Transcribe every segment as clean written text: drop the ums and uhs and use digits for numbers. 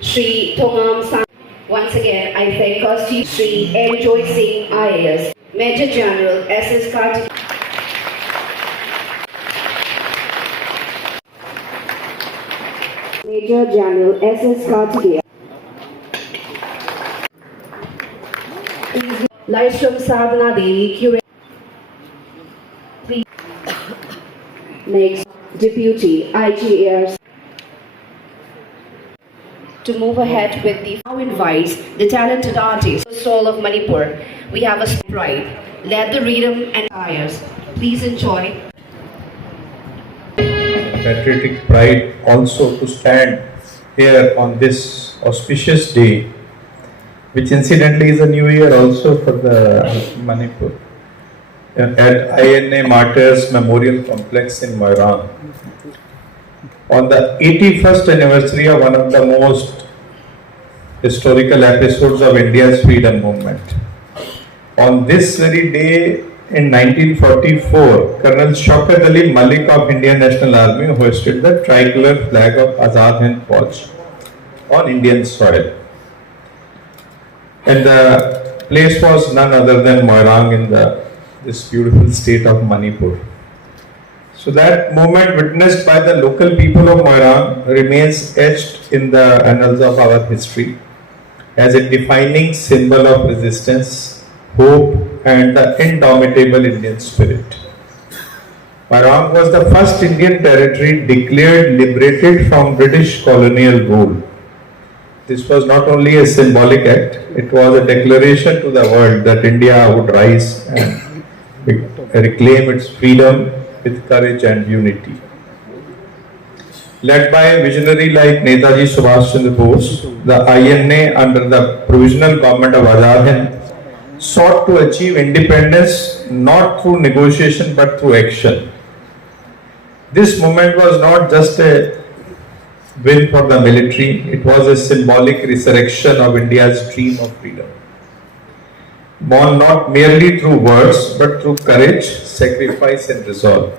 Shri Thongam Sang. Once again, I thank our Chief Shri Enjoy Singh IAS, Major General S.S. Kartik. Major General S.S. Kartik. Laishram Sadhana Devi, Curate. Please. Next, Deputy IGAR. To move ahead with the now invites the talented artist, soul of Manipur. We have a pride. Let the rhythm and fires. Please enjoy. Patriotic pride also to stand here on this auspicious day, which incidentally is a new year also for the Manipur, at INA Martyrs Memorial Complex in Moirang. On the 81st anniversary of one of the most historical episodes of India's freedom movement. On this very day in 1944, Colonel Shaukat Ali Malik of Indian National Army hoisted the tricolor flag of Azad Hind Fauj on Indian soil. And the place was none other than Moirang in this beautiful state of Manipur. So that moment witnessed by the local people of Moirang remains etched in the annals of our history as a defining symbol of resistance, hope, and the indomitable Indian spirit. Moirang was the first Indian territory declared liberated from British colonial rule. This was not only a symbolic act, it was a declaration to the world that India would rise and reclaim its freedom with courage and unity. Led by a visionary like Netaji Subhash Chandra Bose, the INA under the provisional government of Azad Hind sought to achieve independence not through negotiation but through action. This movement was not just a win for the military, it was a symbolic resurrection of India's dream of freedom. Born not merely through words but through courage, sacrifice and resolve.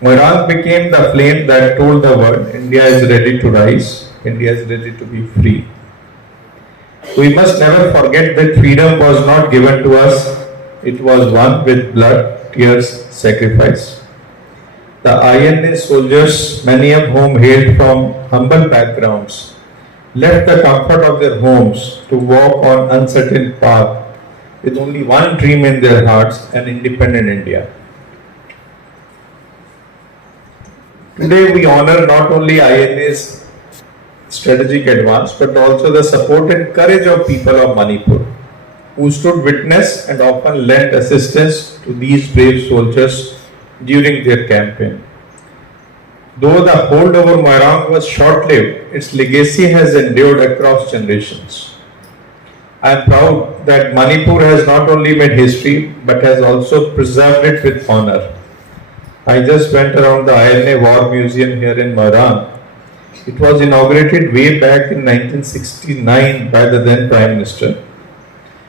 Moirang became the flame that told the world India is ready to rise, India is ready to be free. We must never forget that freedom was not given to us, it was won with blood, tears, sacrifice. The INA soldiers, many of whom hailed from humble backgrounds, left the comfort of their homes to walk on uncertain path with only one dream in their hearts, an independent India. Today we honor not only INA's strategic advance but also the support and courage of people of Manipur who stood witness and often lent assistance to these brave soldiers during their campaign. Though the hold over Moirang was short-lived, its legacy has endured across generations. I am proud that Manipur has not only made history but has also preserved it with honor. I just went around the INA War Museum here in Moirang. It was inaugurated way back in 1969 by the then Prime Minister.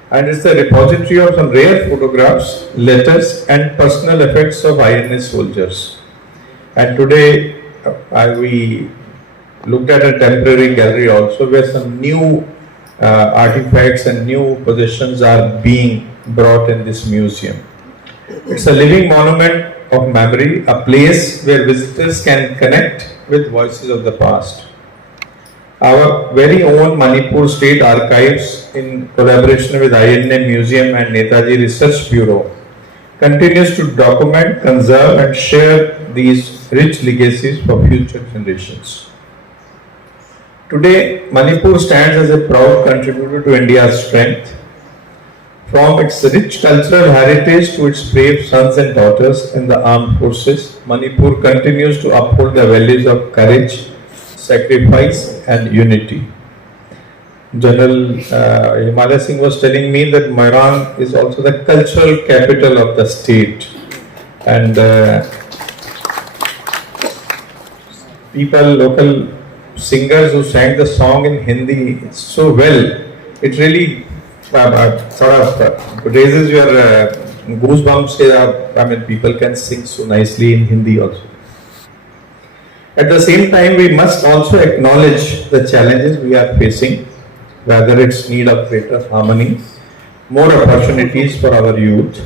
And it's a repository of some rare photographs, letters and personal effects of INA soldiers. And today we looked at a temporary gallery also where some new artifacts and new possessions are being brought in this museum. It's a living monument of memory, a place where visitors can connect with voices of the past. Our very own Manipur State Archives, in collaboration with INA Museum and Netaji Research Bureau, continues to document, conserve and share these rich legacies for future generations. Today, Manipur stands as a proud contributor to India's strength. From its rich cultural heritage to its brave sons and daughters in the armed forces, Manipur continues to uphold the values of courage, sacrifice and unity. General Himalaya Singh was telling me that Moirang is also the cultural capital of the state, and local singers who sang the song in Hindi so well, it really sort of raises your goosebumps here. People can sing so nicely in Hindi also. At the same time, we must also acknowledge the challenges we are facing, whether it's need of greater harmony, more opportunities for our youth,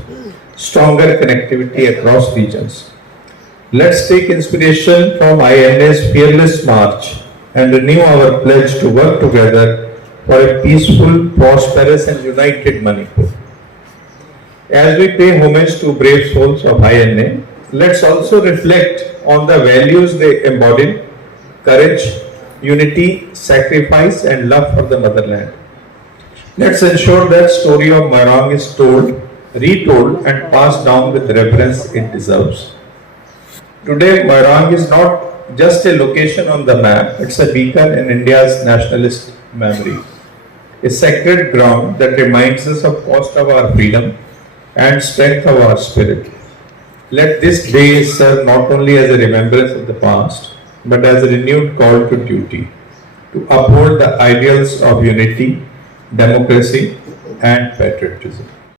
stronger connectivity across regions. Let's take inspiration from INA's fearless march and renew our pledge to work together for a peaceful, prosperous and united Manipur. As we pay homage to brave souls of INA, let's also reflect on the values they embodied: courage, unity, sacrifice and love for the motherland. Let's ensure that story of Moirang is told, retold and passed down with reverence it deserves. Today, Moirang is not just a location on the map, it's a beacon in India's nationalist memory. A sacred ground that reminds us of cost of our freedom and strength of our spirit. Let this day serve not only as a remembrance of the past, but as a renewed call to duty, to uphold the ideals of unity, democracy, and patriotism.